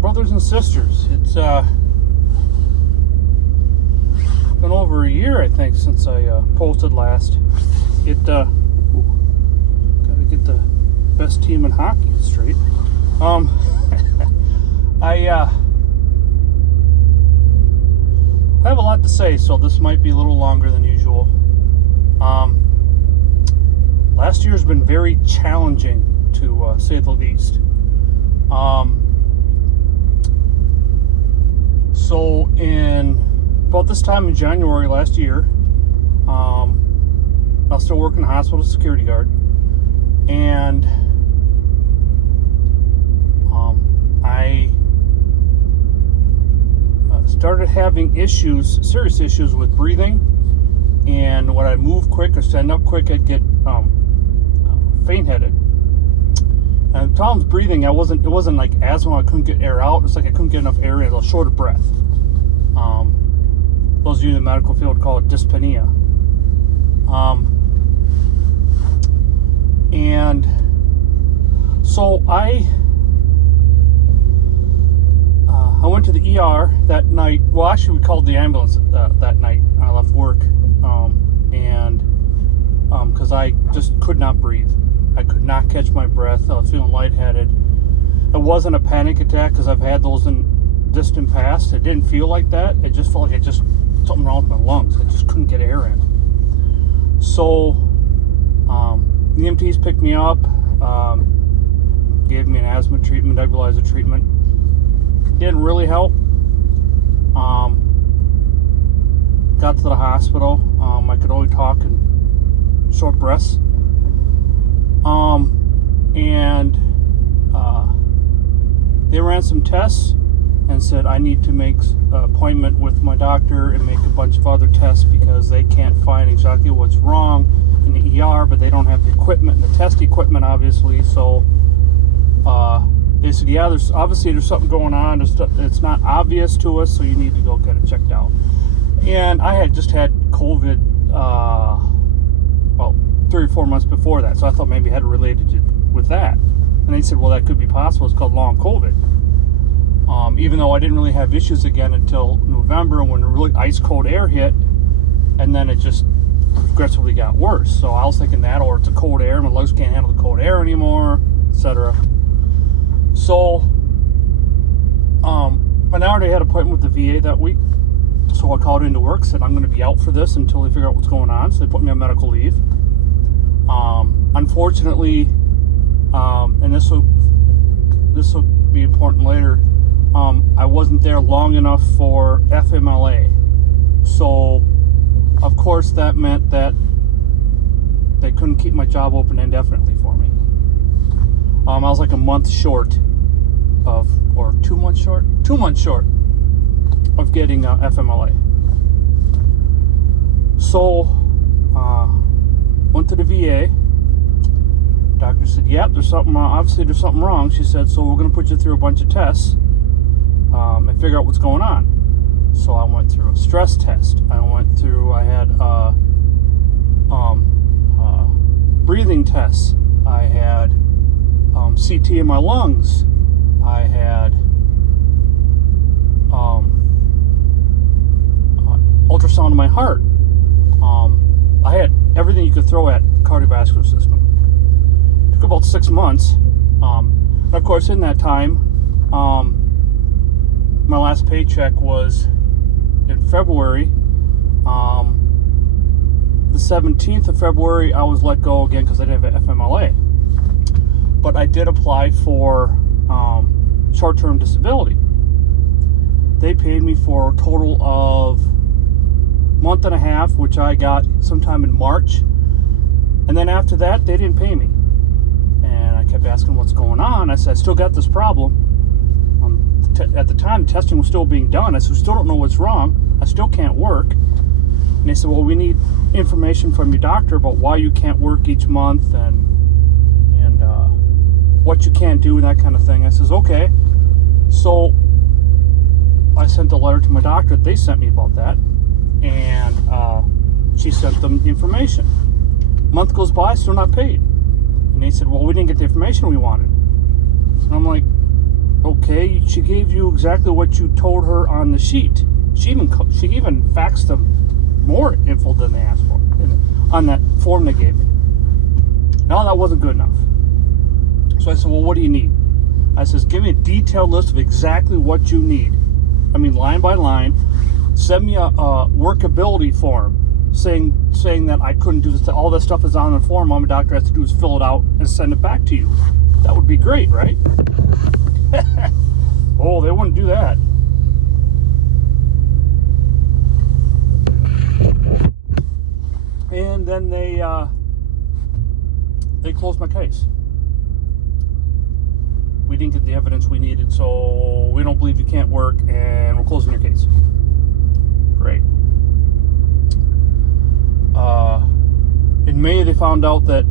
brothers and sisters, it's been over a year, I think, since I posted last. Gotta get the best team in hockey straight. I have a lot to say, so this might be a little longer than usual. Last year's been very challenging, to say the least. So in about this time in January last year, I was still working in the hospital as a security guard, and I started having serious issues with breathing, and when I move quick or stand up quick, I'd get faint-headed. And the problem's breathing. It wasn't like asthma. I couldn't get air out. It's like I couldn't get enough air in. I was short of breath. Those of you in the medical field call it dyspnea. And so I went to the ER that night. Well, actually, we called the ambulance that night. I left work, and because I just could not breathe. I could not catch my breath. I was feeling lightheaded. It wasn't a panic attack, because I've had those in distant past. It didn't feel like that. It just felt like something wrong with my lungs. I just couldn't get air in. So the EMTs picked me up, gave me an asthma treatment, nebulizer treatment. Didn't really help. Got to the hospital. I could only talk in short breaths. And they ran some tests and said I need to make an appointment with my doctor and make a bunch of other tests, because they can't find exactly what's wrong in the ER, but they don't have the equipment, the test equipment, obviously. So they said, yeah, there's something going on. It's not obvious to us, so you need to go get it checked out. And I had just had COVID, 3 or 4 months before that, so I thought maybe it had related with that. And they said, well, that could be possible. It's called long COVID. Even though I didn't really have issues again until November, when the really ice cold air hit, and then it just progressively got worse. So I was thinking that, or it's a cold air, my lungs can't handle the cold air anymore, etc. So an hour they had an appointment with the VA that week. So I called into work, said I'm going to be out for this until they figure out what's going on. So they put me on medical leave. Unfortunately, and this will be important later, I wasn't there long enough for FMLA. So, of course, that meant that they couldn't keep my job open indefinitely for me. I was like a month short of, or 2 months short? 2 months short of getting FMLA. So, went to the VA. Doctor said, yep, there's something wrong. She said, so we're going to put you through a bunch of tests and figure out what's going on. So I went through a stress test. I had breathing tests. I had CT in my lungs. I had ultrasound in my heart. I had everything you could throw at cardiovascular system. It took about 6 months. And of course, in that time, my last paycheck was in February. The 17th of February, I was let go again because I didn't have FMLA. But I did apply for short-term disability. They paid me for a total of a month and a half, which I got sometime in March. And then after that, they didn't pay me. And I kept asking what's going on. I said, I still got this problem. At the time, testing was still being done. I said, we still don't know what's wrong. I still can't work. And they said, well, we need information from your doctor about why you can't work each month and what you can't do and that kind of thing. I says, okay. So I sent a letter to my doctor that they sent me about that. And she sent them the information. A month goes by, still not paid. And they said, well, we didn't get the information we wanted. And I'm like, Okay, she gave you exactly what you told her on the sheet. She even faxed them more info than they asked for on that form they gave me. No, that wasn't good enough. So I said, well, what do you need? I says, give me a detailed list of exactly what you need. I mean, line by line. Send me a workability form saying that I couldn't do this. All that stuff is on the form. All my doctor has to do is fill it out and send it back to you. That would be great, right? Oh, they wouldn't do that. And then they closed my case. We didn't get the evidence we needed, so we don't believe you can't work, and we're closing your case. Great. In May, they found out that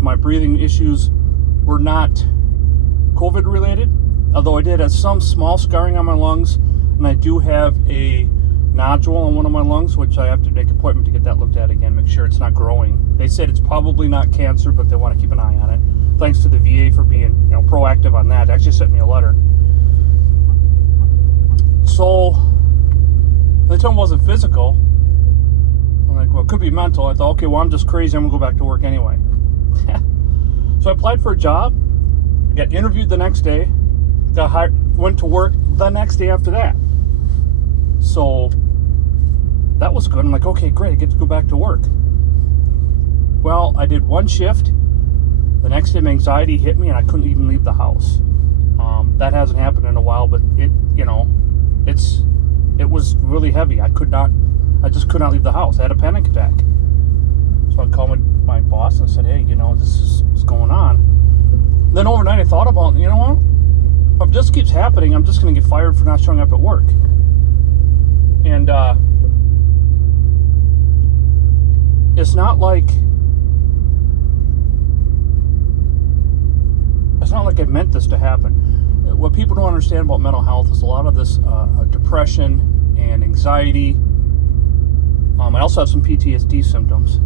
my breathing issues were not COVID related, although I did have some small scarring on my lungs, and I do have a nodule on one of my lungs, which I have to make an appointment to get that looked at again, make sure it's not growing. They said it's probably not cancer, but they want to keep an eye on it. Thanks to the VA for being proactive on that. They actually sent me a letter. So they told me it wasn't physical. I'm like, well, it could be mental. I thought, okay, well, I'm just crazy. I'm going to go back to work anyway. So I applied for a job, got interviewed the next day, got hired, went to work the next day after that. So that was good. I'm like, okay, great. I get to go back to work. Well, I did one shift. The next day, my anxiety hit me, and I couldn't even leave the house. That hasn't happened in a while, but it was really heavy. I just could not leave the house. I had a panic attack. So I called my boss and said, hey, this is what's going on. Then overnight, I thought about, what? If this keeps happening, I'm just going to get fired for not showing up at work. And it's not like I meant this to happen. What people don't understand about mental health is a lot of this depression and anxiety. I also have some PTSD symptoms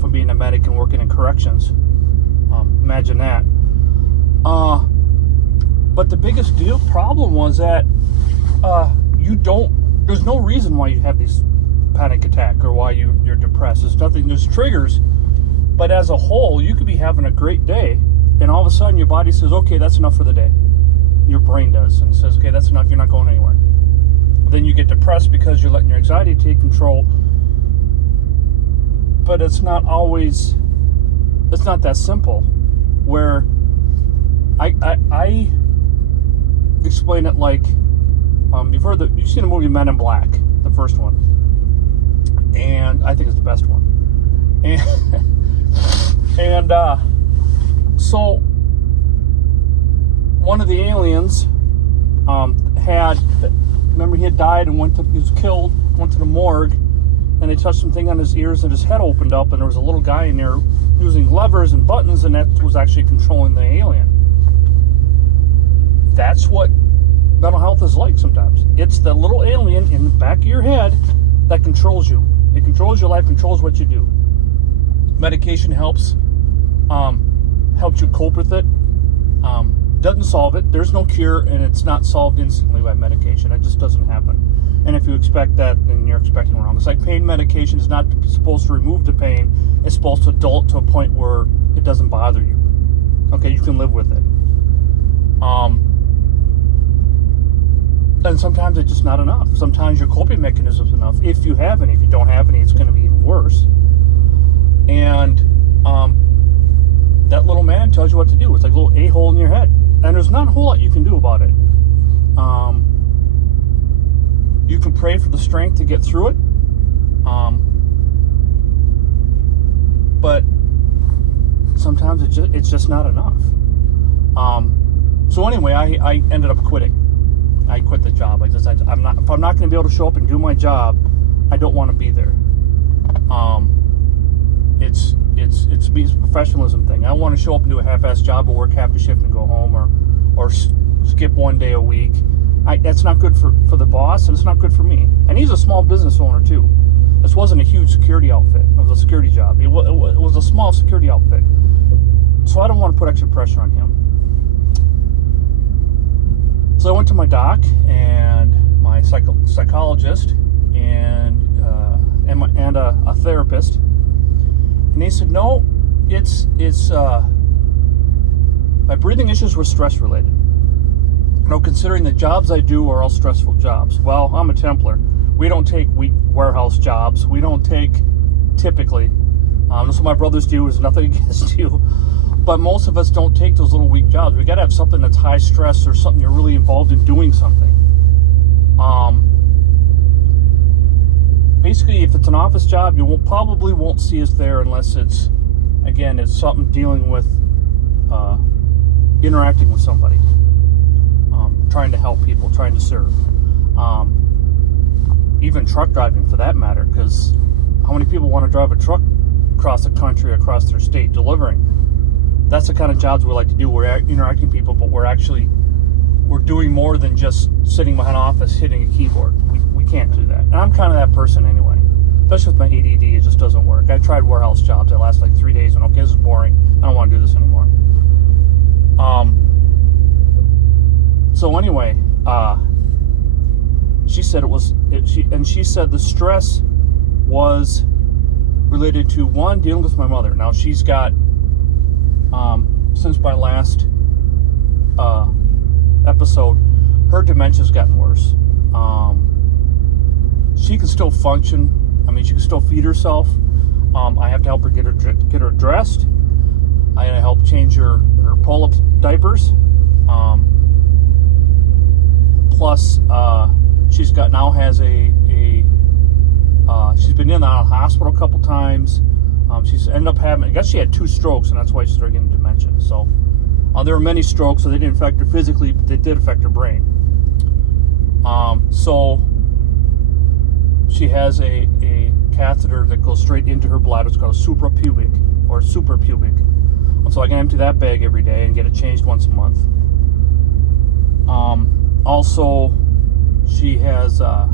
from being a medic and working in corrections. Imagine that. But the biggest problem was that there's no reason why you have these panic attack or why you're depressed. There's triggers, but as a whole, you could be having a great day, and all of a sudden your body says, okay, that's enough for the day. Your brain does, and says, okay, that's enough, you're not going anywhere. Then you get depressed because you're letting your anxiety take control. But it's not that simple. Where I explain it like, you've seen the movie Men in Black, the first one. And I think it's the best one. And so one of the aliens he had died and he was killed, went to the morgue, and they touched something on his ears and his head opened up, and there was a little guy in there using levers and buttons, and that was actually controlling the alien. That's what mental health is like sometimes. It's the little alien in the back of your head that controls you. It controls your life, controls what you do. Medication helps you cope with it. Doesn't solve it. There's no cure, and it's not solved instantly by medication. It just doesn't happen. And if you expect that, then you're expecting wrong. It's like pain medication is not supposed to remove the pain. It's supposed to dull it to a point where it doesn't bother you. Okay, you can live with it. And sometimes it's just not enough. Sometimes your coping mechanism is enough. If you have any. If you don't have any, it's going to be even worse. And that little man tells you what to do. It's like a little a-hole in your head. And there's not a whole lot you can do about it. You can pray for the strength to get through it. But sometimes it's just not enough. So anyway, I ended up quitting. I quit the job. If I'm not going to be able to show up and do my job, I don't want to be there. It's a professionalism thing. I don't want to show up and do a half-assed job or work half the shift and go home or skip one day a week. That's not good for the boss, and it's not good for me. And he's a small business owner too. This wasn't a huge security outfit. It was a security job. It was a small security outfit. So I don't want to put extra pressure on him. So I went to my doc and my psychologist and a therapist, and they said no, it's my breathing issues were stress related. Considering the jobs I do are all stressful jobs. Well, I'm a Templar. We don't take warehouse jobs. We don't take typically. That's what my brothers do. There's nothing against you. But most of us don't take those little weak jobs. We got to have something that's high stress or something you're really involved in doing something. Basically, if it's an office job, you probably won't see us there unless it's something dealing with interacting with somebody, trying to help people, trying to serve. Even truck driving, for that matter, because how many people want to drive a truck across the country, across their state, delivering? That's the kind of jobs we like to do. We're interacting with people, but we're doing more than just sitting behind an office hitting a keyboard. We can't do that. And I'm kind of that person anyway. Especially with my ADD, it just doesn't work. I tried warehouse jobs that last like 3 days, and okay, this is boring. I don't want to do this anymore. So anyway, she said she said the stress was related to, one, dealing with my mother. Now she's got, since my last episode, her dementia's gotten worse. She can still function. I mean, she can still feed herself. I have to help her get her dressed. I help change her pull-up diapers. Plus, she's been in and out of the hospital a couple times. She's ended up having, I guess she had 2 strokes, and that's why she started getting dementia. So there were many strokes, so they didn't affect her physically, but they did affect her brain. So she has a catheter that goes straight into her bladder. It's called a suprapubic. So I can empty that bag every day and get it changed once a month. Also, she has I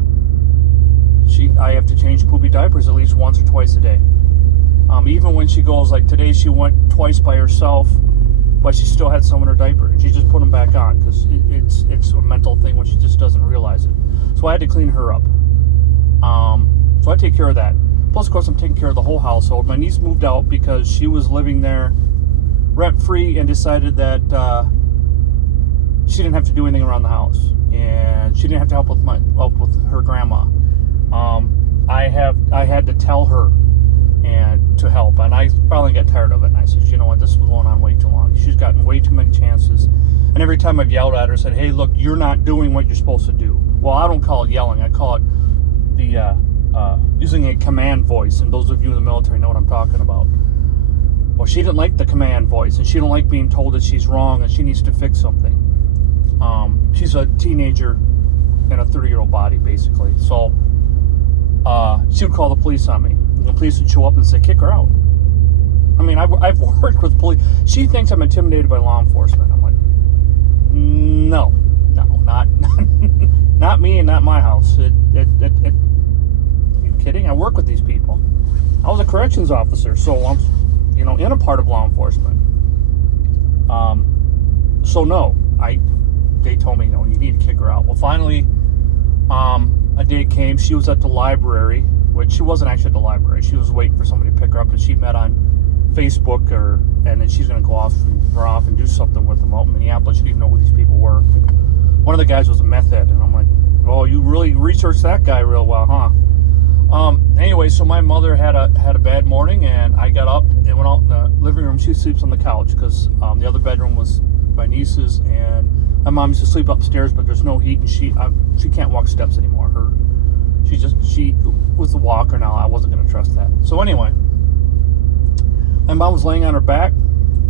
have to change poopy diapers at least once or twice a day. Even when she goes, like today she went twice by herself, but she still had some in her diaper, and she just put them back on because it's a mental thing when she just doesn't realize it. So I had to clean her up. So I take care of that. Plus, of course, I'm taking care of the whole household. My niece moved out because she was living there rent-free and decided that she didn't have to do anything around the house, and she didn't have to help with her grandma. I had to tell her and to help, and I finally got tired of it, and I said, you know what, this is going on way too long. She's gotten way too many chances, and every time I've yelled at her, said, hey, look, you're not doing what you're supposed to do. Well, I don't call it yelling. I call it the using a command voice, and those of you in the military know what I'm talking about. Well, she didn't like the command voice, and she don't like being told that she's wrong and she needs to fix something. She's a teenager in a 30-year-old body, basically. So she would call the police on me. And the police would show up and say, kick her out. I mean, I've worked with police. She thinks I'm intimidated by law enforcement. I'm like, no, not me and not my house. Are you kidding? I work with these people. I was a corrections officer, so I'm, in a part of law enforcement. So no, they told me, no, you need to kick her out. Well, finally, a day came. She was at the library, which she wasn't actually at the library. She was waiting for somebody to pick her up, and she met on Facebook, and then she's going to go off and do something with them out in Minneapolis. She didn't even know who these people were. One of the guys was a meth head, and I'm like, oh, you really researched that guy real well, huh? Anyway, so my mother had a bad morning, and I got up and went out in the living room. She sleeps on the couch because the other bedroom was my niece's, and my mom used to sleep upstairs, but there's no heat, and she can't walk steps anymore. She was the walker now. I wasn't going to trust that. So anyway, my mom was laying on her back.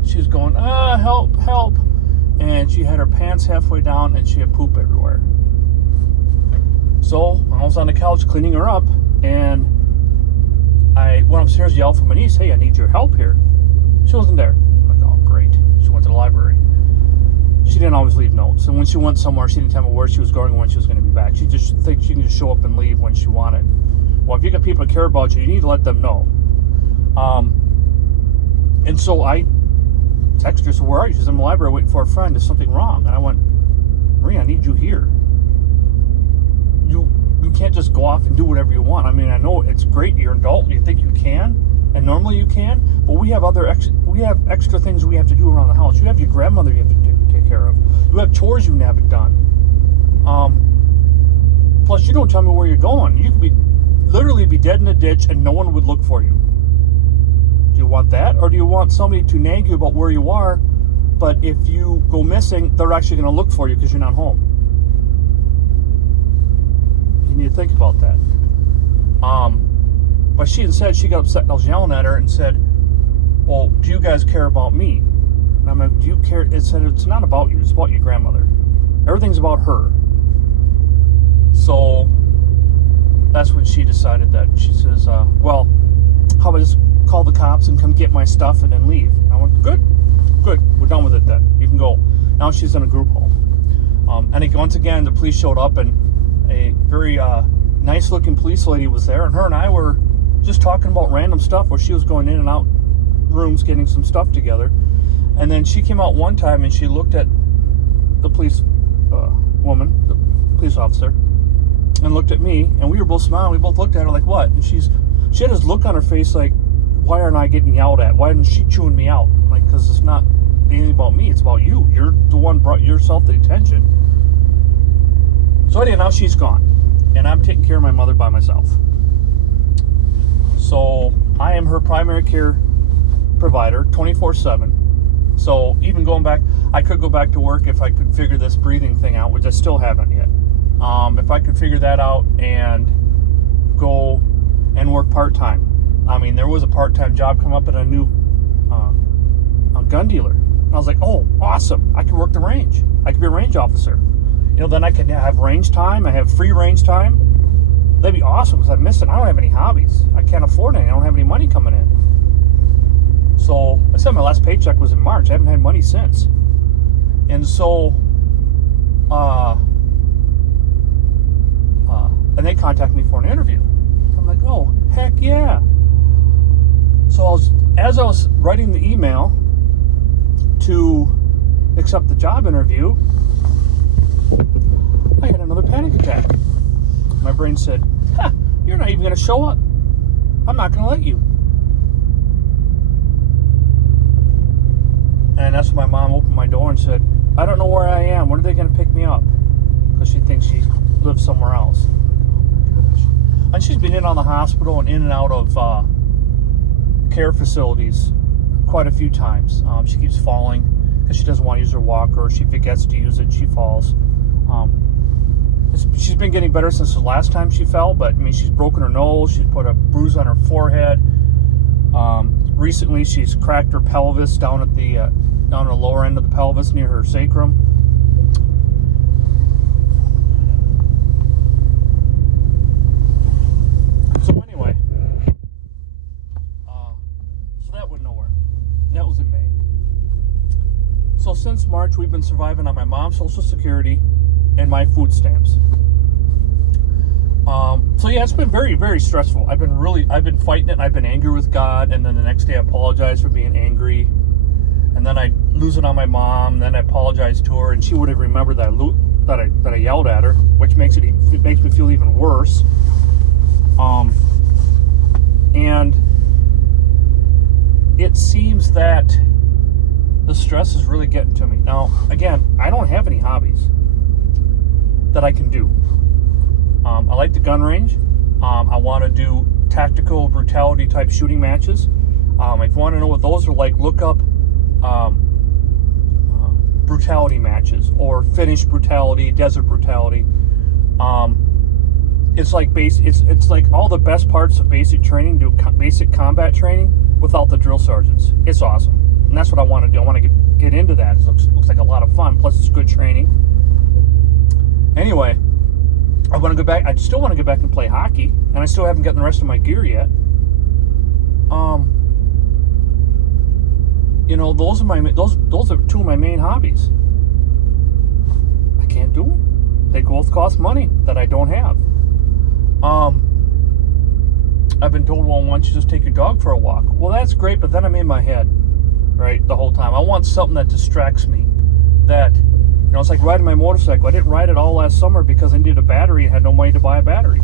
She was going, help, help, and she had her pants halfway down, and she had poop everywhere. So I was on the couch cleaning her up, and I went upstairs, yelled for my niece, hey, I need your help here. She wasn't there. I'm like, oh, great. She went to the library. She didn't always leave notes, and when she went somewhere, she didn't tell me where she was going and when she was going to be back. She just thinks she can just show up and leave when she wanted. Well, if you got people that care about you need to let them know. And so I texted her, so where are you? She's in the library waiting for a friend. Is something wrong? And I went, Maria, I need you just go off and do whatever you want. I mean, I know it's great. You're an adult. You think you can, and normally you can. But we have extra things we have to do around the house. You have your grandmother you have to take care of. You have chores you haven't done. Plus, you don't tell me where you're going. You could literally be dead in a ditch, and no one would look for you. Do you want that, or do you want somebody to nag you about where you are? But if you go missing, they're actually going to look for you because you're not home. You need to think about that. But she said she got upset and I was yelling at her and said, well, do you guys care about me? And I'm like, do you care? It said, it's not about you. It's about your grandmother. Everything's about her. So that's when she decided that. She says, well, how about I just call the cops and come get my stuff and then leave? I went, good. We're done with it then. You can go. Now she's in a group home. Once again, the police showed up, and a very nice-looking police lady was there, and her and I were just talking about random stuff where she was going in and out rooms getting some stuff together. And then she came out one time and she looked at the police the police officer, and looked at me, and we were both smiling. We both looked at her like, what? And she had this look on her face like, why aren't I getting yelled at? Why isn't she chewing me out? I'm like, because it's not anything about me. It's about you. You're the one brought yourself the attention. So anyway, now she's gone, and I'm taking care of my mother by myself. So I am her primary care provider 24/7. So even going back, I could go back to work if I could figure this breathing thing out, which I still haven't yet. If I could figure that out and go and work part-time. I mean, there was a part-time job come up at a new gun dealer. And I was like, oh, awesome. I could work the range. I could be a range officer. Then I could have range time. I have free range time. That'd be awesome because I miss it. I don't have any hobbies. I can't afford any. I don't have any money coming in. So I said my last paycheck was in March. I haven't had money since. And so, and they contacted me for an interview. I'm like, oh, heck yeah. So as I was writing the email to accept the job interview, I had another panic attack. My brain said, you're not even going to show up. I'm not going to let you. And that's when my mom opened my door and said, I don't know where I am. When are they going to pick me up? Because she thinks she lives somewhere else. Oh my gosh. And she's been in on the hospital and in and out of care facilities quite a few times. She keeps falling because she doesn't want to use her walker. She forgets to use it. She falls. She's been getting better since the last time she fell, but I mean, she's broken her nose. She's put a bruise on her forehead. Recently, she's cracked her pelvis down at the lower end of the pelvis near her sacrum. So anyway, so that went nowhere. That was in May. So since March, we've been surviving on my mom's Social Security and my food stamps. So yeah, it's been very, very stressful. I've been fighting it, and I've been angry with God, and then the next day I apologize for being angry, and then I lose it on my mom, and then I apologize to her, and she would have remembered that I yelled at her, which makes me feel even worse. And it seems that the stress is really getting to me. Now, again, I don't have any hobbies that I can do. I like the gun range. I want to do tactical brutality type shooting matches. If you want to know what those are like, look up brutality matches or Finnish brutality, desert brutality. It's like it's like all the best parts of basic training, do basic combat training without the drill sergeants. It's awesome, and that's what I want to do. I want to get into that. It looks like a lot of fun. Plus, it's good training. Anyway, I want to go back. I still want to get back and play hockey, and I still haven't gotten the rest of my gear yet. Those are two of my main hobbies. I can't do them. They both cost money that I don't have. I've been told, well, why don't you just take your dog for a walk? Well, that's great, but then I'm in my head, right, the whole time. I want something that distracts me. That, it's like riding my motorcycle. I didn't ride it all last summer because I needed a battery and had no money to buy a battery.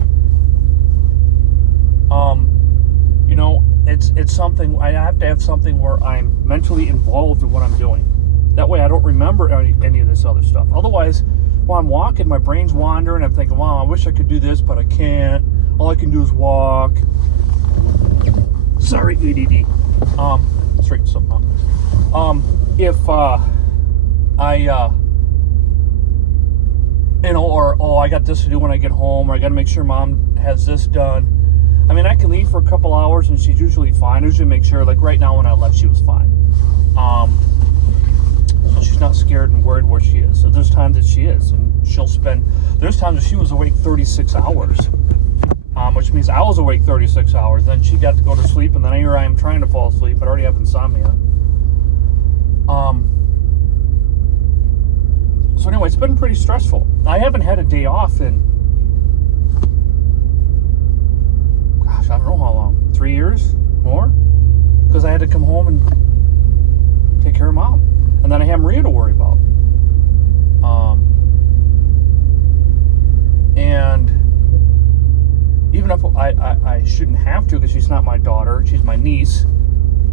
You know, it's something, I have to have something where I'm mentally involved in what I'm doing. That way I don't remember any of this other stuff. Otherwise, while I'm walking, my brain's wandering. I'm thinking, wow, I wish I could do this, but I can't. All I can do is walk. Sorry, ADD. Straighten something out. If I got this to do when I get home, or I got to make sure mom has this done. I mean, I can leave for a couple hours and she's usually fine. I usually make sure, like right now when I left, she was fine. So she's not scared and worried where she is. So there's times that she is, and there's times that she was awake 36 hours, which means I was awake 36 hours. Then she got to go to sleep, and then here I am trying to fall asleep. I already have insomnia. So anyway, it's been pretty stressful. I haven't had a day off in, gosh, I don't know how long. 3 years? More? Because I had to come home and take care of mom. And then I have Maria to worry about. And even if I shouldn't have to, because she's not my daughter, she's my niece,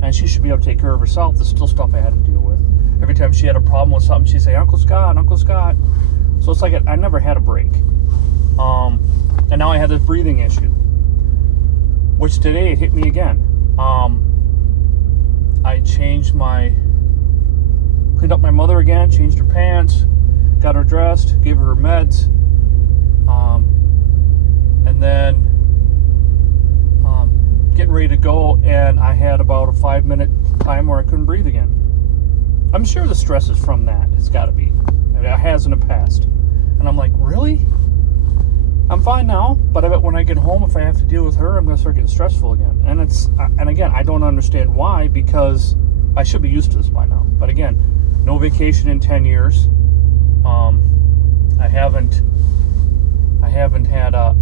and she should be able to take care of herself, there's still stuff I had to deal with. Every time she had a problem with something, she'd say, Uncle Scott, Uncle Scott. So it's like I never had a break. And now I had this breathing issue, which today it hit me again. I cleaned up my mother again, changed her pants, got her dressed, gave her meds, and then getting ready to go, and I had about a 5-minute time where I couldn't breathe again. I'm sure the stress is from that. It's got to be. I mean, it has in the past. And I'm like, really? I'm fine now, but I bet when I get home, if I have to deal with her, I'm going to start getting stressful again. And again, I don't understand why, because I should be used to this by now. But again, no vacation in 10 years. I haven't had a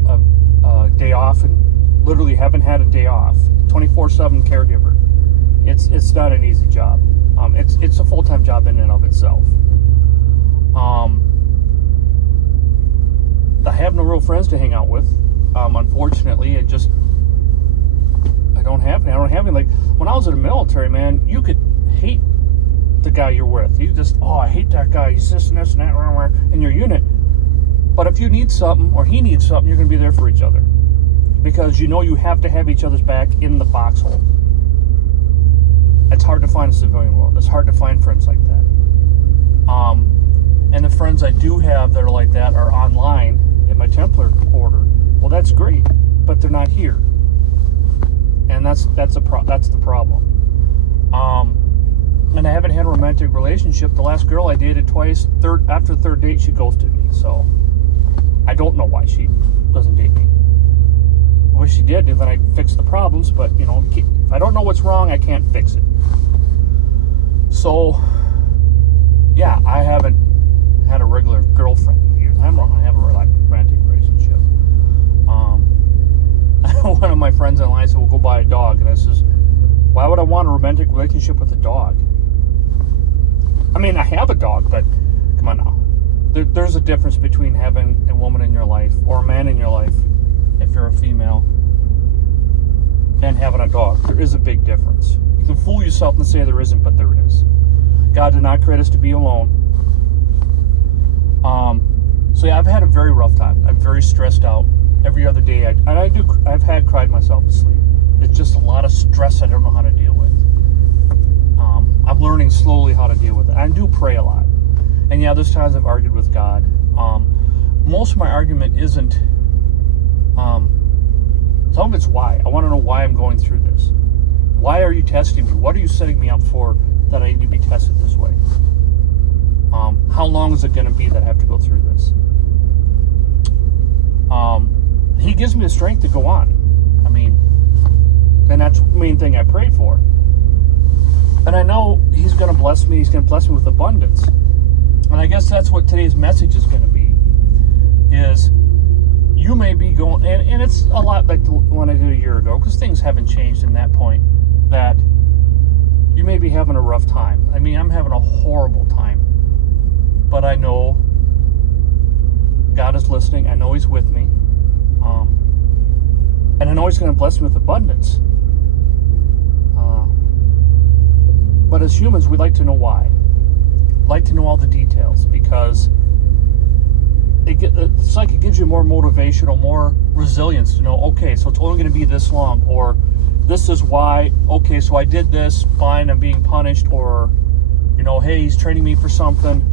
day off, and literally haven't had a day off. 24/7 caregiver. It's not an easy job. It's a full-time job in and of itself. I have no real friends to hang out with. Unfortunately, I don't have any. I don't have any. Like, when I was in the military, man, you could hate the guy you're with. You just, I hate that guy. He's this and this and that in your unit. But if you need something, or he needs something, you're going to be there for each other. Because you know you have to have each other's back in the foxhole. It's hard to find a civilian world. It's hard to find friends like that. And the friends I do have that are like that are online in my Templar order. Well, that's great, but they're not here, and that's the problem. And I haven't had a romantic relationship. The last girl I dated twice, after the third date, she ghosted me. So I don't know why she doesn't date me. I wish she did, and then I'd fix the problems. But if I don't know what's wrong, I can't fix it. So yeah, I haven't had a regular girlfriend in years. I'm not going to have a romantic relationship. One of my friends in line said, we'll go buy a dog. And I says, why would I want a romantic relationship with a dog? I mean, I have a dog, but come on now. There's a difference between having a woman in your life, or a man in your life, if you're a female, and having a dog. There is a big difference. You can fool yourself and say there isn't, but there is. God did not create us to be alone. So yeah, I've had a very rough time. I'm very stressed out every other day. I've had cried myself to sleep. It's just a lot of stress I don't know how to deal with. I'm learning slowly how to deal with it. I do pray a lot. And yeah, there's times I've argued with God. Most of my argument isn't, some of it's why. I want to know why I'm going through this. Why are you testing me? What are you setting me up for that I need to be tested this way? How long is it going to be that I have to go through this? He gives me the strength to go on. I mean, and that's the main thing I pray for. And I know He's going to bless me. He's going to bless me with abundance. And I guess that's what today's message is going to be. Is you may be going, and it's a lot like the one I did a year ago, because things haven't changed in that point, that you may be having a rough time. I mean, I'm having a horrible time. But I know God is listening. I know He's with me. And I know He's going to bless me with abundance. But as humans, we like to know why. Like to know all the details, because it's like it gives you more motivational, more resilience to know, okay, so it's only going to be this long, or this is why, okay, so I did this, fine, I'm being punished, or, hey, He's training me for something.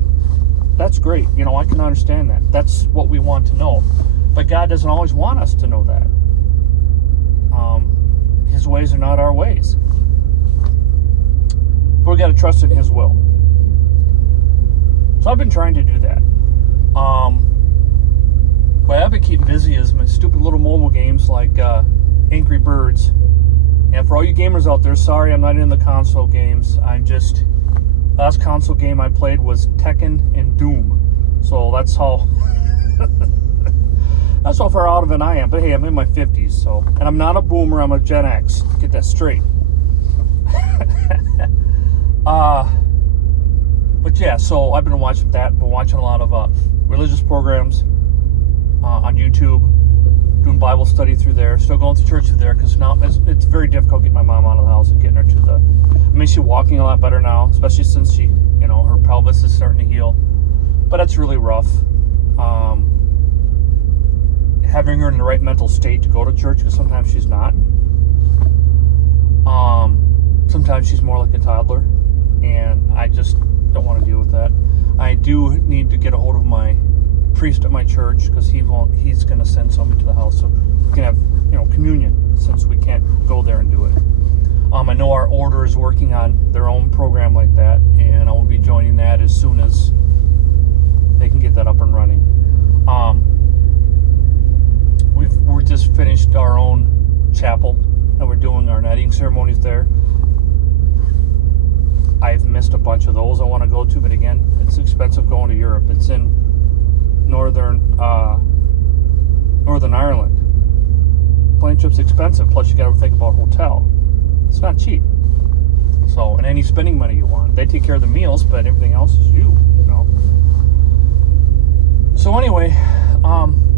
That's great. I can understand that. That's what we want to know. But God doesn't always want us to know that. His ways are not our ways. But we got to trust in His will. So I've been trying to do that. What I've been keeping busy is my stupid little mobile games like Angry Birds. And for all you gamers out there, sorry I'm not in the console games. Last console game I played was Tekken and Doom. So that's how that's how far out of it I am. But hey, I'm in my 50s, so, and I'm not a boomer, I'm a Gen X. Get that straight. But yeah, so I've been watching that. Been watching a lot of religious programs on YouTube, doing Bible study through there. Still going to church through there, because now it's very difficult getting my mom out of the house and getting her to the. She's walking a lot better now, especially since she, her pelvis is starting to heal. But that's really rough. Having her in the right mental state to go to church, because sometimes she's not. Sometimes she's more like a toddler, and I just don't want to deal with that. I do need to get a hold of my priest at my church, because he's going to send somebody to the house so we can have communion, since we can't go there and do it. I know our order is working on their own program like that, and I will be joining that as soon as they can get that up and running. We're just finished our own chapel, and we're doing our netting ceremonies there. I've missed a bunch of those I want to go to, but again, it's expensive going to Europe. It's in Northern Ireland. Plane trip's expensive, plus you got to think about hotel. It's not cheap. So, and any spending money you want. They take care of the meals, but everything else is you. So anyway,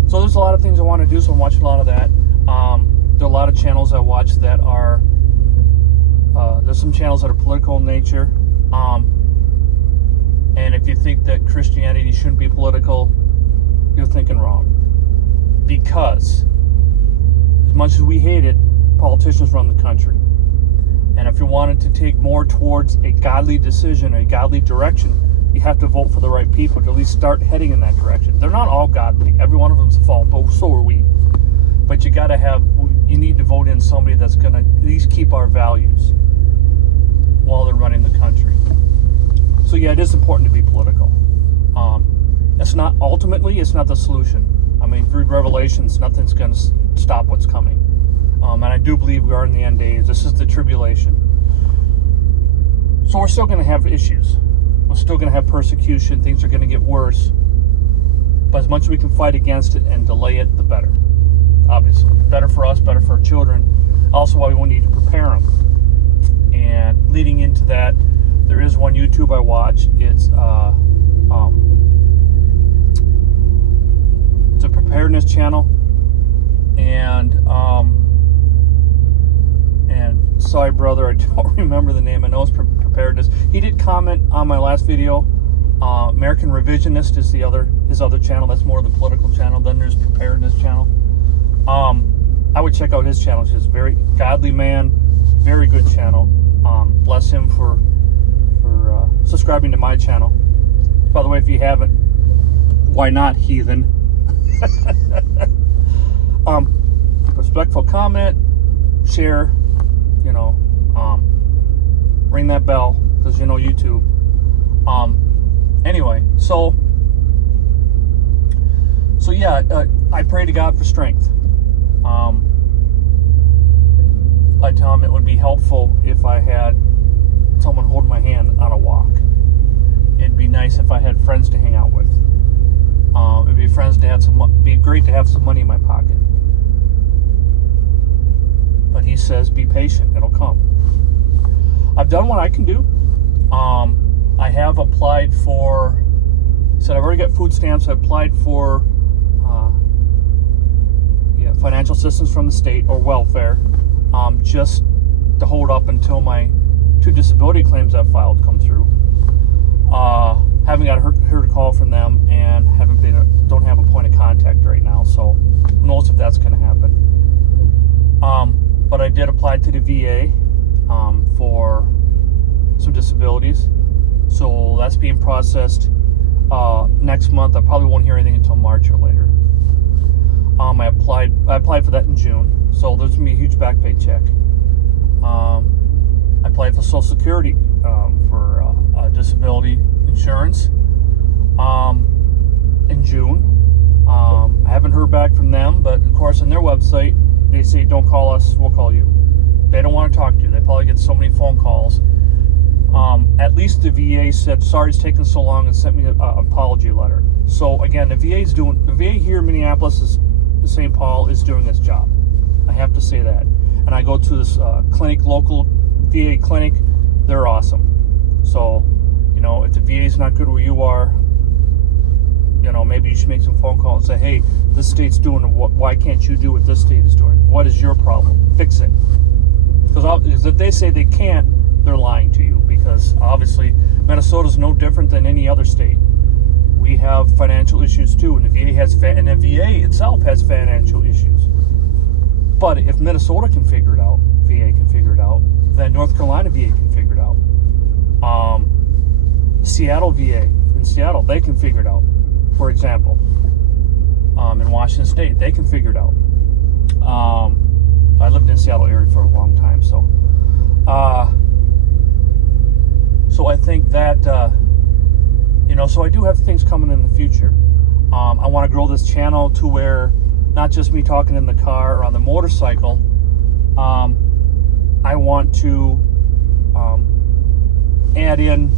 so there's a lot of things I want to do, so I'm watching a lot of that. There are a lot of channels I watch that are, there's some channels that are political in nature. And if you think that Christianity shouldn't be political, you're thinking wrong. Because, as much as we hate it, politicians run the country. And if you wanted to take more towards a godly decision, a godly direction, you have to vote for the right people to at least start heading in that direction. They're not all godly. Every one of them's a fault, but so are we. But you need to vote in somebody that's going to at least keep our values while they're running the country. So yeah, it is important to be political. It's not the solution. Through Revelations, nothing's going to stop what's coming. And I do believe we are in the end days. This is the tribulation. So we're still going to have issues. We're still going to have persecution. Things are going to get worse. But as much as we can fight against it and delay it, the better. Obviously. Better for us, better for our children. Also why we need to prepare them. And leading into that, there is one YouTube I watch. It's a preparedness channel. And sorry, brother, I don't remember the name. I know it's preparedness. He did comment on my last video. American Revisionist is his other channel. That's more of the political channel. Then there's preparedness channel. I would check out his channel. He's a very godly man, very good channel. Bless him for subscribing to my channel. By the way, if you haven't, why not, heathen? Respectful comment, share, ring that bell, because YouTube. Anyway, so yeah, I pray to God for strength. I tell him it would be helpful if I had someone holding my hand on a walk. It'd be nice if I had friends to hang out with. It'd be great to have some money in my pocket. But he says, be patient, it'll come. I've done what I can do. I have applied for, I've already got food stamps. I applied for financial assistance from the state or welfare, just to hold up until my 2 disability claims I've filed come through. Haven't heard a call from them, and don't have a point of contact right now, so who knows if that's going to happen. But I did apply to the VA for some disabilities, so that's being processed next month. I probably won't hear anything until March or later. I applied for that in June, so there's going to be a huge back pay check. I applied for Social Security for disability insurance in June. I haven't heard back from them, but of course on their website they say, don't call us, we'll call you. They don't want to talk to you. They probably get so many phone calls. At least the VA said, sorry it's taking so long, and sent me an apology letter. So again, the VA here in Minneapolis, St. Paul, is doing its job. I have to say that. And I go to this local VA clinic. They're awesome. So, if the VA is not good where you are, maybe you should make some phone calls and say, hey, this state's doing why can't you do what this state is doing? What is your problem? Fix it. Because if they say they can't, they're lying to you, because obviously Minnesota's no different than any other state. We have financial issues too, and the VA itself has financial issues. But if Minnesota can figure it out, VA can figure it out, then North Carolina VA can figure it out. Seattle VA in Seattle, they can figure it out. For example, in Washington State, they can figure it out. I lived in the Seattle area for a long time, so I think that so I do have things coming in the future. I want to grow this channel to where not just me talking in the car or on the motorcycle. I want to add in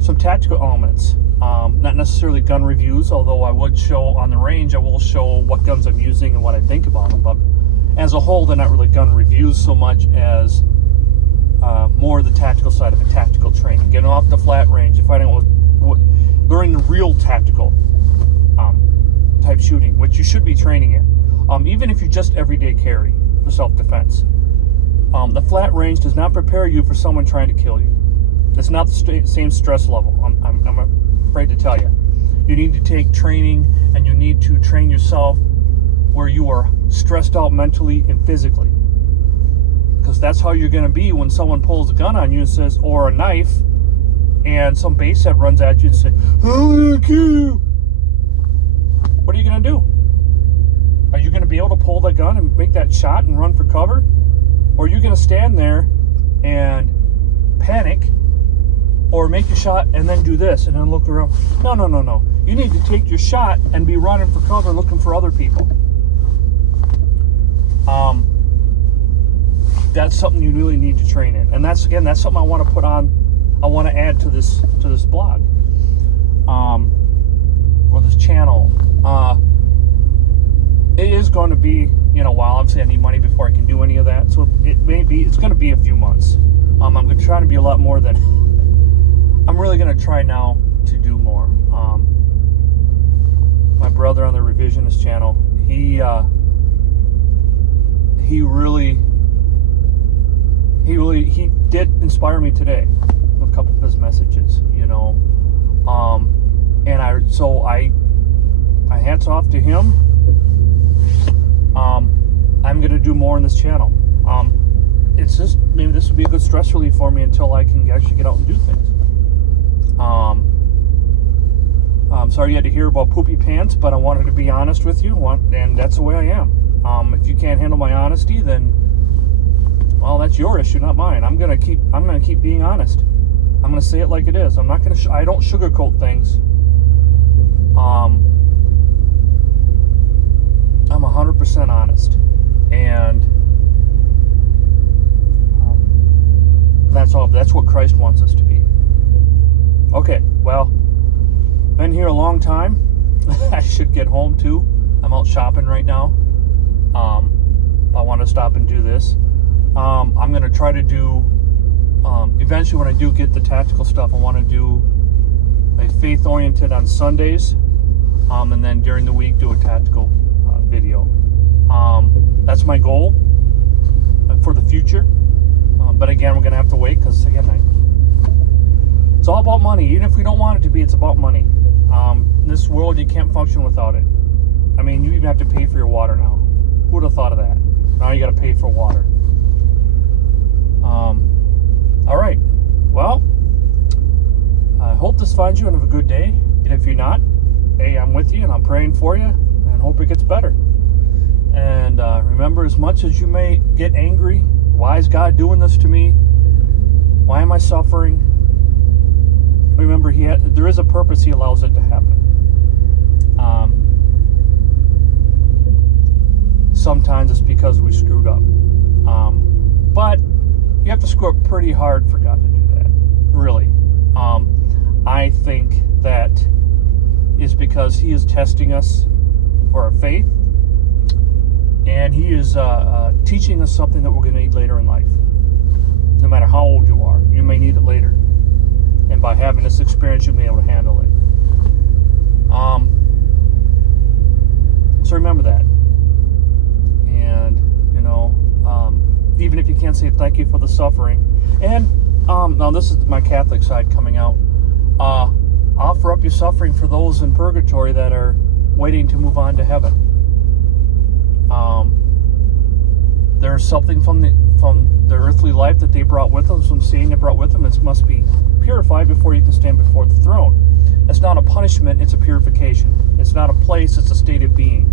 some tactical elements. Not necessarily gun reviews, although I would show on the range, I will show what guns I'm using and what I think about them. But as a whole, they're not really gun reviews so much as more the tactical side of it, tactical training. Getting off the flat range and fighting learning the real tactical type shooting, which you should be training in. Even if you just everyday carry for self-defense. The flat range does not prepare you for someone trying to kill you. It's not the same stress level. I'm afraid to tell you. You need to take training, and you need to train yourself where you are stressed out mentally and physically. Because that's how you're going to be when someone pulls a gun on you and says, or a knife, and some basehead runs at you and says, I'm going to kill you. What are you going to do? Are you going to be able to pull the gun and make that shot and run for cover? Or are you going to stand there and panic, or make a shot and then do this and then look around? No. You need to take your shot and be running for cover looking for other people. That's something you really need to train in. And that's something I want to put on, I want to add to this blog. Or this channel. It is going to be, while obviously I need money before I can do any of that. So it's going to be a few months. I'm going to try to be a lot more than, I'm really going to try now to do more. My brother on the Revisionist channel, he did inspire me today with a couple of his messages, and I hats off to him. I'm going to do more on this channel. It's just, maybe this would be a good stress relief for me until I can actually get out and do things. I'm sorry you had to hear about poopy pants, but I wanted to be honest with you, and that's the way I am. If you can't handle my honesty, then, well, that's your issue, not mine. I'm gonna keep being honest. I'm gonna say it like it is. I don't sugarcoat things. I'm 100% honest, and that's all. That's what Christ wants us to be. Okay, well, been here a long time. I should get home too. I'm out shopping right now. I want to stop and do this. I'm going to try to do, eventually when I do get the tactical stuff, I want to do a faith-oriented on Sundays, and then during the week do a tactical video. That's my goal for the future. But again, we're going to have to wait because, again, it's all about money. Even if we don't want it to be, it's about money. In this world, you can't function without it. I mean, you even have to pay for your water now. Who would have thought of that? Now you got to pay for water. All right. Well, I hope this finds you and have a good day. And if you're not, hey, I'm with you and I'm praying for you and hope it gets better. And remember, as much as you may get angry, why is God doing this to me? Why am I suffering? Remember, there is a purpose. He allows it to happen. Sometimes it's because we screwed up. But you have to screw up pretty hard for God to do that. Really. I think that is because He is testing us for our faith. And He is teaching us something that we're going to need later in life. No matter how old you are, you may need it later. And by having this experience, you'll be able to handle it. So remember that. And, even if you can't say thank you for the suffering. And now this is my Catholic side coming out. Offer up your suffering for those in purgatory that are waiting to move on to heaven. There's something from the earthly life that they brought with them, some sin they brought with them. It must be purified before you can stand before the throne. It's not a punishment, it's a purification. It's not a place, it's a state of being.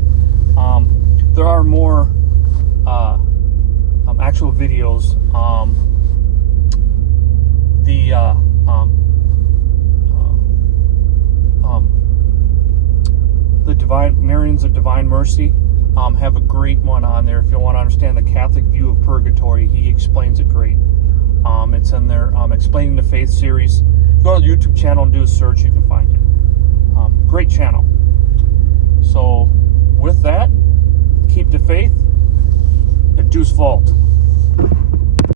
There are more actual videos. The Divine Marians of Divine Mercy have a great one on there. If you want to understand the Catholic view of purgatory, he explains it great. It's in there, Explaining the Faith series. Go to the YouTube channel and do a search, you can find it. Great channel. So with that, keep the faith and deuce vault.